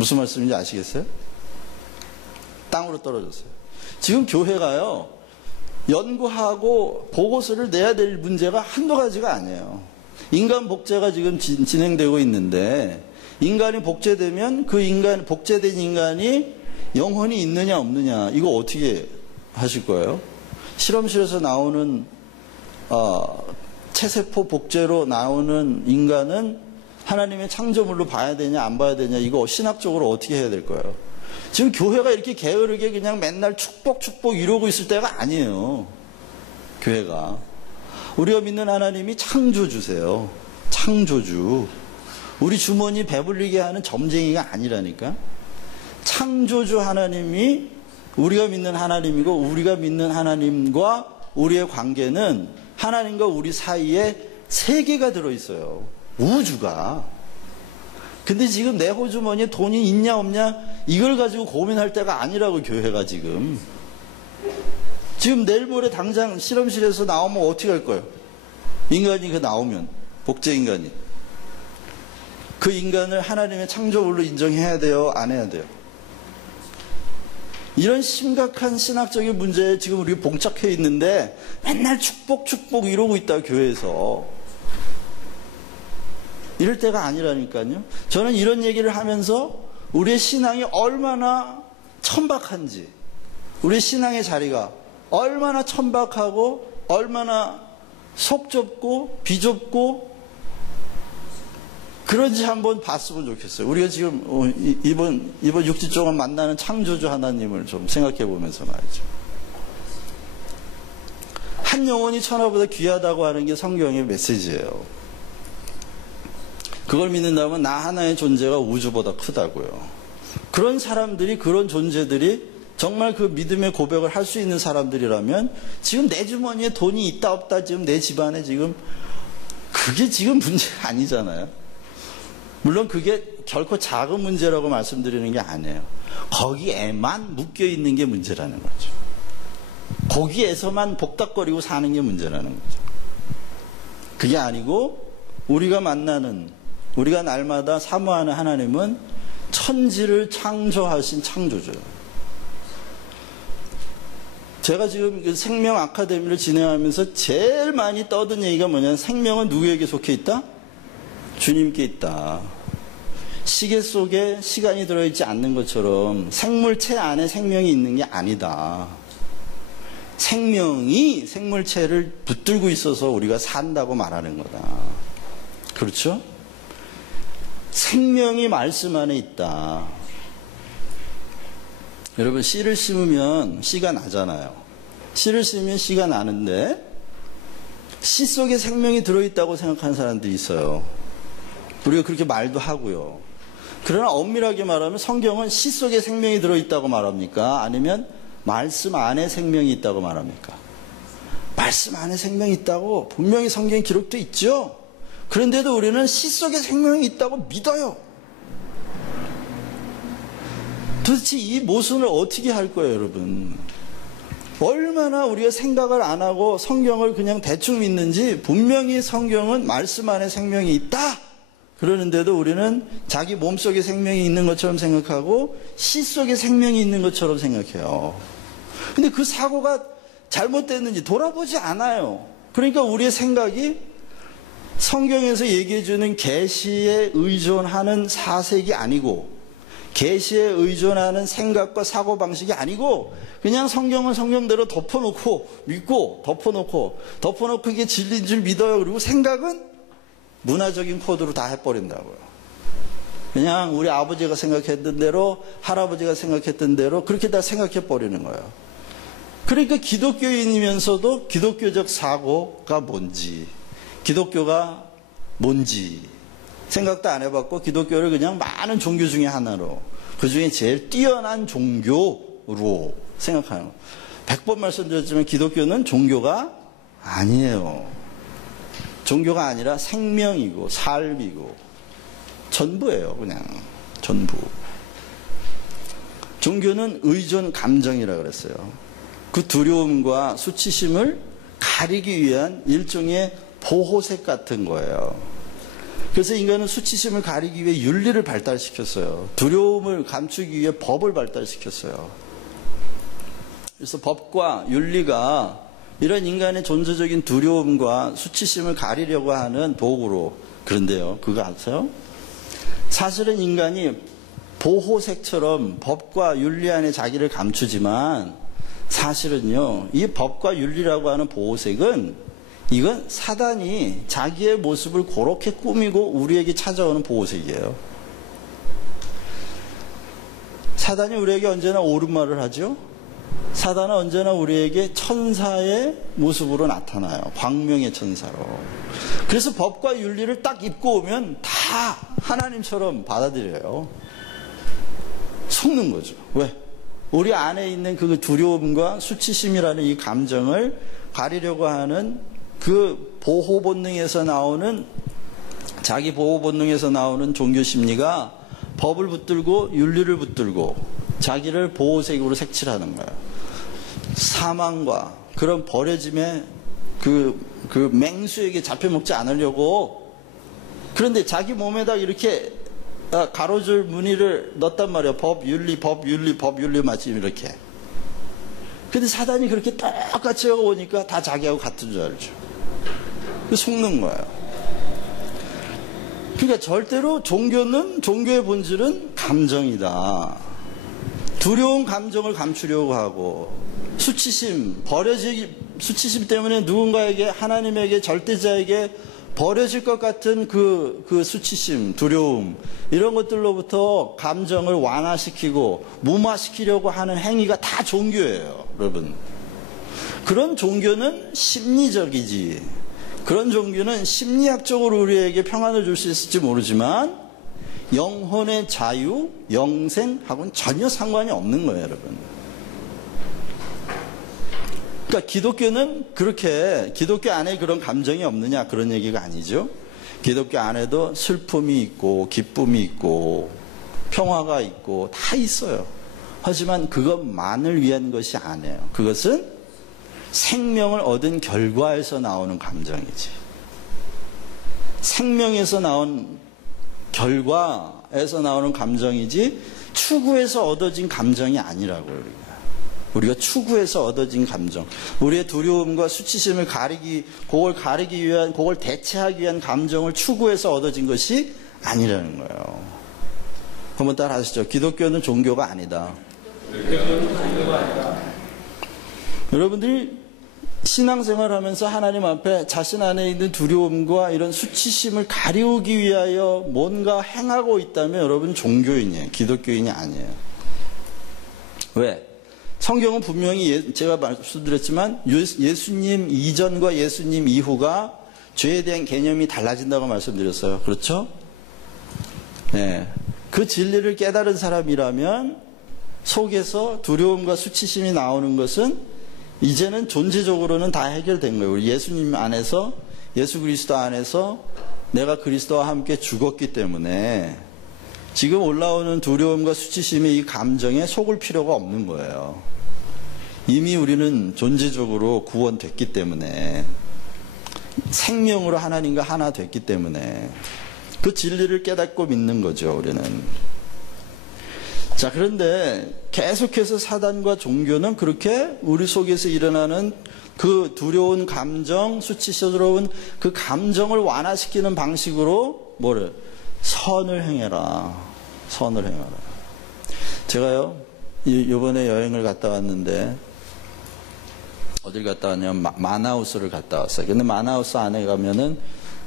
무슨 말씀인지 아시겠어요? 땅으로 떨어졌어요. 지금 교회가요, 연구하고 보고서를 내야 될 문제가 한두 가지가 아니에요. 인간 복제가 지금 진행되고 있는데, 인간이 복제되면 복제된 인간이 영혼이 있느냐 없느냐, 이거 어떻게 하실 거예요? 실험실에서 나오는 체세포 복제로 나오는 인간은 하나님의 창조물로 봐야 되냐 안 봐야 되냐, 이거 신학적으로 어떻게 해야 될 거예요? 지금 교회가 이렇게 게으르게 그냥 맨날 축복 이러고 있을 때가 아니에요. 교회가. 우리가 믿는 하나님이 창조주세요. 창조주. 우리 주머니 배불리게 하는 점쟁이가 아니라니까. 창조주 하나님이 우리가 믿는 하나님이고, 우리가 믿는 하나님과 우리의 관계는 하나님과 우리 사이에 세계가 들어있어요. 우주가. 근데 지금 내 호주머니에 돈이 있냐 없냐 이걸 가지고 고민할 때가 아니라고, 교회가 지금. 지금 내일 모레 당장 실험실에서 나오면 어떻게 할 거예요? 인간이 나오면, 복제 인간이. 그 인간을 하나님의 창조물로 인정해야 돼요? 안 해야 돼요? 이런 심각한 신학적인 문제에 지금 우리가 봉착해 있는데 맨날 축복 이러고 있다, 교회에서. 이럴 때가 아니라니까요. 저는 이런 얘기를 하면서 우리의 신앙이 얼마나 천박한지, 우리의 신앙의 자리가 얼마나 천박하고 얼마나 속 좁고 비좁고 그런지 한번 봤으면 좋겠어요. 우리가 지금 이번 6주 동안 만나는 창조주 하나님을 좀 생각해 보면서 말이죠. 한 영혼이 천하보다 귀하다고 하는 게 성경의 메시지예요. 그걸 믿는다면 나 하나의 존재가 우주보다 크다고요. 그런 사람들이, 그런 존재들이 정말 그 믿음의 고백을 할 수 있는 사람들이라면 지금 내 주머니에 돈이 있다 없다, 지금 내 집안에 지금 그게 지금 문제가 아니잖아요. 물론 그게 결코 작은 문제라고 말씀드리는 게 아니에요. 거기에만 묶여 있는 게 문제라는 거죠. 거기에서만 복닥거리고 사는 게 문제라는 거죠. 그게 아니고 우리가 만나는, 우리가 날마다 사모하는 하나님은 천지를 창조하신 창조주예요. 제가 지금 그 생명 아카데미를 진행하면서 제일 많이 떠든 얘기가 뭐냐면, 생명은 누구에게 속해 있다? 주님께 있다. 시계 속에 시간이 들어있지 않는 것처럼 생물체 안에 생명이 있는 게 아니다. 생명이 생물체를 붙들고 있어서 우리가 산다고 말하는 거다. 그렇죠? 생명이 말씀 안에 있다. 여러분, 씨를 심으면 씨가 나잖아요. 씨를 심으면 씨가 나는데 씨 속에 생명이 들어있다고 생각하는 사람들이 있어요. 우리가 그렇게 말도 하고요. 그러나 엄밀하게 말하면 성경은 씨 속에 생명이 들어있다고 말합니까? 아니면 말씀 안에 생명이 있다고 말합니까? 말씀 안에 생명이 있다고 분명히 성경에 기록되어 있죠. 그런데도 우리는 씨 속에 생명이 있다고 믿어요. 도대체 이 모순을 어떻게 할 거예요, 여러분? 얼마나 우리가 생각을 안 하고 성경을 그냥 대충 믿는지. 분명히 성경은 말씀 안에 생명이 있다 그러는데도 우리는 자기 몸속에 생명이 있는 것처럼 생각하고 씨 속에 생명이 있는 것처럼 생각해요. 근데 그 사고가 잘못됐는지 돌아보지 않아요. 그러니까 우리의 생각이 성경에서 얘기해주는 계시에 의존하는 사색이 아니고, 계시에 의존하는 생각과 사고방식이 아니고, 그냥 성경은 성경대로 덮어놓고 믿고, 덮어놓고 이게 진리인 줄 믿어요. 그리고 생각은 문화적인 코드로 다 해버린다고요. 그냥 우리 아버지가 생각했던 대로, 할아버지가 생각했던 대로 그렇게 다 생각해버리는 거예요. 그러니까 기독교인이면서도 기독교적 사고가 뭔지, 기독교가 뭔지 생각도 안 해봤고, 기독교를 그냥 많은 종교 중에 하나로, 그 중에 제일 뛰어난 종교로 생각하는 거예요. 100번 말씀드렸지만 기독교는 종교가 아니에요. 종교가 아니라 생명이고 삶이고 전부예요. 그냥 전부. 종교는 의존 감정이라 그랬어요. 그 두려움과 수치심을 가리기 위한 일종의 보호색 같은 거예요. 그래서 인간은 수치심을 가리기 위해 윤리를 발달시켰어요. 두려움을 감추기 위해 법을 발달시켰어요. 그래서 법과 윤리가 이런 인간의 존재적인 두려움과 수치심을 가리려고 하는 도구로. 그런데요, 그거 아세요? 사실은 인간이 보호색처럼 법과 윤리 안에 자기를 감추지만 사실은요, 이 법과 윤리라고 하는 보호색은 이건 사단이 자기의 모습을 그렇게 꾸미고 우리에게 찾아오는 보호색이에요. 사단이 우리에게 언제나 옳은 말을 하죠. 사단은 언제나 우리에게 천사의 모습으로 나타나요. 광명의 천사로. 그래서 법과 윤리를 딱 입고 오면 다 하나님처럼 받아들여요. 속는 거죠. 왜? 우리 안에 있는 그 두려움과 수치심이라는 이 감정을 가리려고 하는 그 보호 본능에서 나오는, 자기 보호 본능에서 나오는 종교 심리가 법을 붙들고 윤리를 붙들고 자기를 보호색으로 색칠하는 거예요. 사망과 그런 버려짐의 그 맹수에게 잡혀먹지 않으려고. 그런데 자기 몸에다 이렇게 가로줄 무늬를 넣었단 말이에요. 법, 윤리, 법, 윤리, 법, 윤리 마치 이렇게. 근데 사단이 그렇게 똑같이 하고 오니까 다 자기하고 같은 줄 알죠. 속는 거예요. 그러니까 절대로 종교의 본질은 감정이다. 두려운 감정을 감추려고 하고, 수치심 때문에 누군가에게, 하나님에게, 절대자에게 버려질 것 같은 그 수치심, 두려움, 이런 것들로부터 감정을 완화시키고 무마시키려고 하는 행위가 다 종교예요, 여러분. 그런 종교는 심리적이지, 그런 종교는 심리학적으로 우리에게 평안을 줄 수 있을지 모르지만 영혼의 자유, 영생하고는 전혀 상관이 없는 거예요, 여러분. 그러니까 기독교는 그렇게, 기독교 안에 그런 감정이 없느냐, 그런 얘기가 아니죠. 기독교 안에도 슬픔이 있고 기쁨이 있고 평화가 있고 다 있어요. 하지만 그것만을 위한 것이 아니에요. 그것은 생명을 얻은 결과에서 나오는 감정이지. 생명에서 나온 결과에서 나오는 감정이지 추구해서 얻어진 감정이 아니라고요. 우리가 추구해서 얻어진 감정, 우리의 두려움과 수치심을 그걸 대체하기 위한 감정을 추구해서 얻어진 것이 아니라는 거예요. 한번 따라 하시죠. 기독교는 종교가 아니다. 여러분들이 신앙생활 하면서 하나님 앞에 자신 안에 있는 두려움과 이런 수치심을 가리우기 위하여 뭔가 행하고 있다면 여러분 종교인이에요. 기독교인이 아니에요. 왜? 성경은 분명히 제가 말씀드렸지만 예수님 이전과 예수님 이후가 죄에 대한 개념이 달라진다고 말씀드렸어요. 그렇죠? 네. 그 진리를 깨달은 사람이라면 속에서 두려움과 수치심이 나오는 것은 이제는 존재적으로는 다 해결된 거예요. 우리 예수님 안에서, 예수 그리스도 안에서 내가 그리스도와 함께 죽었기 때문에 지금 올라오는 두려움과 수치심의 이 감정에 속을 필요가 없는 거예요. 이미 우리는 존재적으로 구원됐기 때문에, 생명으로 하나님과 하나 됐기 때문에 그 진리를 깨닫고 믿는 거죠, 우리는. 자, 그런데 계속해서 사단과 종교는 그렇게 우리 속에서 일어나는 그 두려운 감정, 수치스러운 그 감정을 완화시키는 방식으로 뭐를? 선을 행해라. 선을 행하라. 제가요, 이번에 여행을 갔다 왔는데, 어딜 갔다 왔냐면 마나우스를 갔다 왔어요. 근데 마나우스 안에 가면은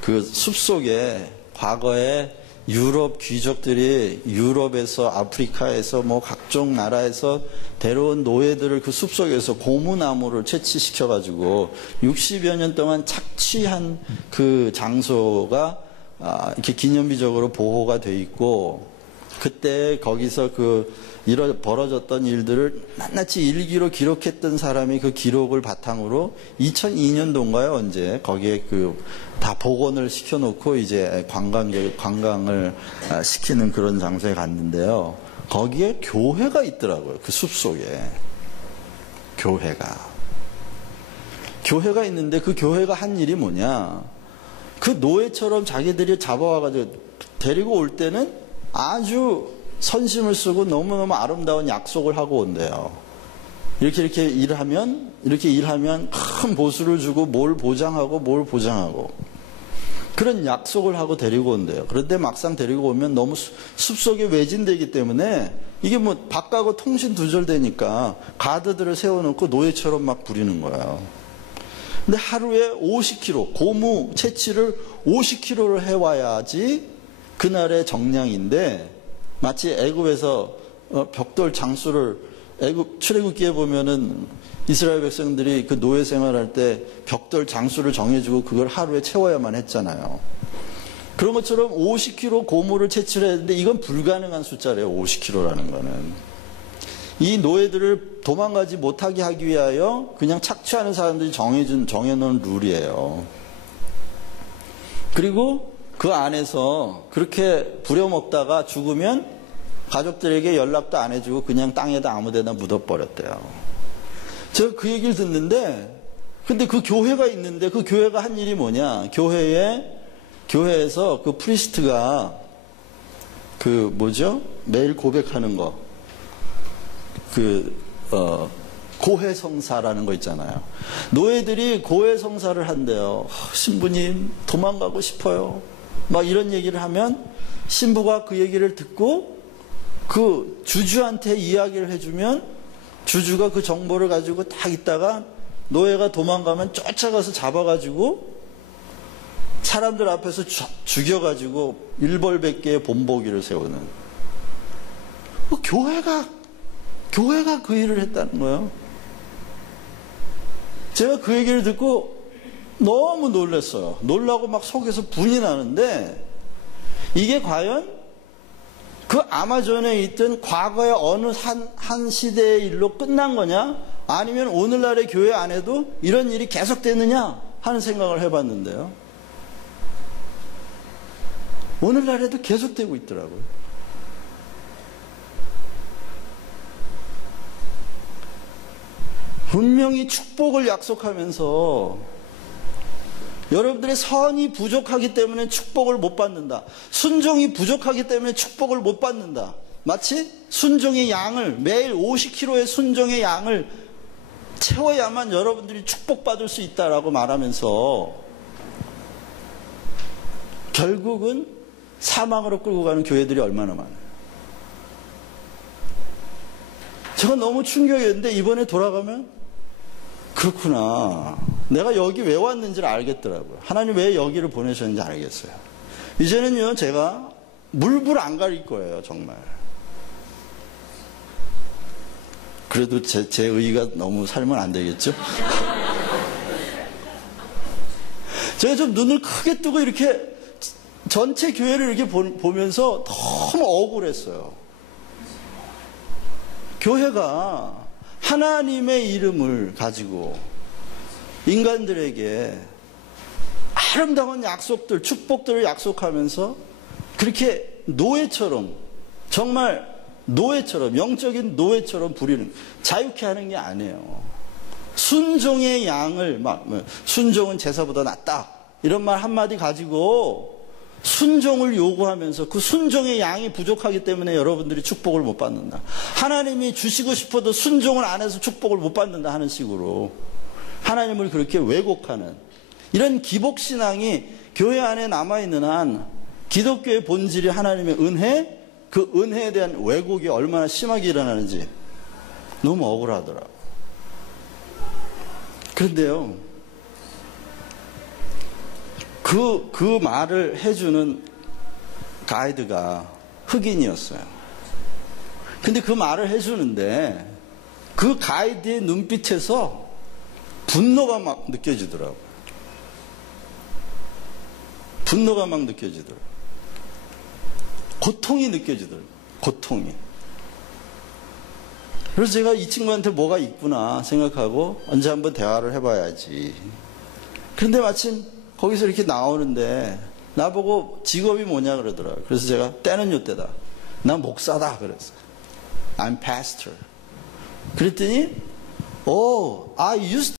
그 숲속에 과거에 유럽 귀족들이 유럽에서, 아프리카에서 뭐 각종 나라에서 데려온 노예들을 그 숲속에서 고무나무를 채취시켜가지고 60여 년 동안 착취한 그 장소가 이렇게 기념비적으로 보호가 돼 있고, 그때 거기서 벌어졌던 일들을 낱낱이 일기로 기록했던 사람이 그 기록을 바탕으로 2002년도인가요? 언제 거기에 다 복원을 시켜놓고 이제 관광을 시키는 그런 장소에 갔는데요. 거기에 교회가 있더라고요. 그 숲속에 교회가 있는데 그 교회가 한 일이 뭐냐? 그 노예처럼 자기들이 잡아와가지고 데리고 올 때는 아주 선심을 쓰고 너무너무 아름다운 약속을 하고 온대요. 이렇게 일하면 큰 보수를 주고 뭘 보장하고 그런 약속을 하고 데리고 온대요. 그런데 막상 데리고 오면 너무 숲속에 외진되기 때문에 이게 뭐 밖하고 통신 두절되니까 가드들을 세워놓고 노예처럼 막 부리는 거예요. 근데 하루에 50kg, 고무 채취를 50kg를 해와야지 그날의 정량인데, 마치 애굽에서 벽돌 장수를 출애굽기에 보면은 이스라엘 백성들이 그 노예 생활할 때 벽돌 장수를 정해주고 그걸 하루에 채워야만 했잖아요. 그런 것처럼 50kg 고무를 채취를 했는데 이건 불가능한 숫자래요. 50kg라는 거는. 이 노예들을 도망가지 못하게 하기 위하여 그냥 착취하는 사람들이 정해놓은 룰이에요. 그리고 그 안에서 그렇게 부려먹다가 죽으면 가족들에게 연락도 안 해주고 그냥 땅에다 아무데나 묻어버렸대요. 제가 그 얘기를 듣는데, 근데 그 교회가 있는데 그 교회가 한 일이 뭐냐? 교회에서 그 프리스트가 매일 고백하는 거. 고해성사라는 거 있잖아요. 노예들이 고해성사를 한대요. 신부님, 도망가고 싶어요. 막 이런 얘기를 하면 신부가 그 얘기를 듣고 그 주주한테 이야기를 해주면 주주가 그 정보를 가지고 딱 있다가 노예가 도망가면 쫓아가서 잡아가지고 사람들 앞에서 죽여가지고 일벌백계의 본보기를 세우는. 교회가 그 일을 했다는 거예요. 제가 그 얘기를 듣고 너무 놀랐어요. 놀라고 막 속에서 분이 나는데, 이게 과연 그 아마존에 있던 과거의 어느 한 시대의 일로 끝난 거냐? 아니면 오늘날의 교회 안에도 이런 일이 계속되느냐? 하는 생각을 해봤는데요. 오늘날에도 계속되고 있더라고요. 분명히 축복을 약속하면서 여러분들의 선이 부족하기 때문에 축복을 못 받는다. 순종이 부족하기 때문에 축복을 못 받는다. 마치 순종의 양을, 매일 50kg의 순종의 양을 채워야만 여러분들이 축복받을 수 있다라고 말하면서 결국은 사망으로 끌고 가는 교회들이 얼마나 많아요. 제가 너무 충격이었는데 이번에 돌아가면 그렇구나. 내가 여기 왜 왔는지를 알겠더라고요. 하나님 왜 여기를 보내셨는지 알겠어요. 이제는요, 제가 물불 안 가릴 거예요, 정말. 그래도 제 의의가 너무 살면 안 되겠죠? 제가 좀 눈을 크게 뜨고 이렇게 전체 교회를 이렇게 보면서 너무 억울했어요. 교회가 하나님의 이름을 가지고 인간들에게 아름다운 약속들, 축복들을 약속하면서 그렇게 노예처럼, 정말 노예처럼, 영적인 노예처럼 부리는, 자유케 하는 게 아니에요. 순종의 양을 순종은 제사보다 낫다, 이런 말 한마디 가지고 순종을 요구하면서 그 순종의 양이 부족하기 때문에 여러분들이 축복을 못 받는다. 하나님이 주시고 싶어도 순종을 안 해서 축복을 못 받는다 하는 식으로 하나님을 그렇게 왜곡하는 이런 기복신앙이 교회 안에 남아있는 한 기독교의 본질이 하나님의 은혜, 그 은혜에 대한 왜곡이 얼마나 심하게 일어나는지 너무 억울하더라고요. 그런데요, 그 말을 해주는 가이드가 흑인이었어요. 근데 그 말을 해주는데 그 가이드의 눈빛에서 분노가 막 느껴지더라고요. 분노가 막 느껴지더라고요. 고통이 느껴지더라고요. 고통이. 그래서 제가 이 친구한테 뭐가 있구나 생각하고 언제 한번 대화를 해봐야지. 그런데 마침 거기서 이렇게 나오는데 나보고 직업이 뭐냐 그러더라고요. 그래서 제가 때는 요때다. 난 목사다 그랬어요. I'm pastor. 그랬더니 I used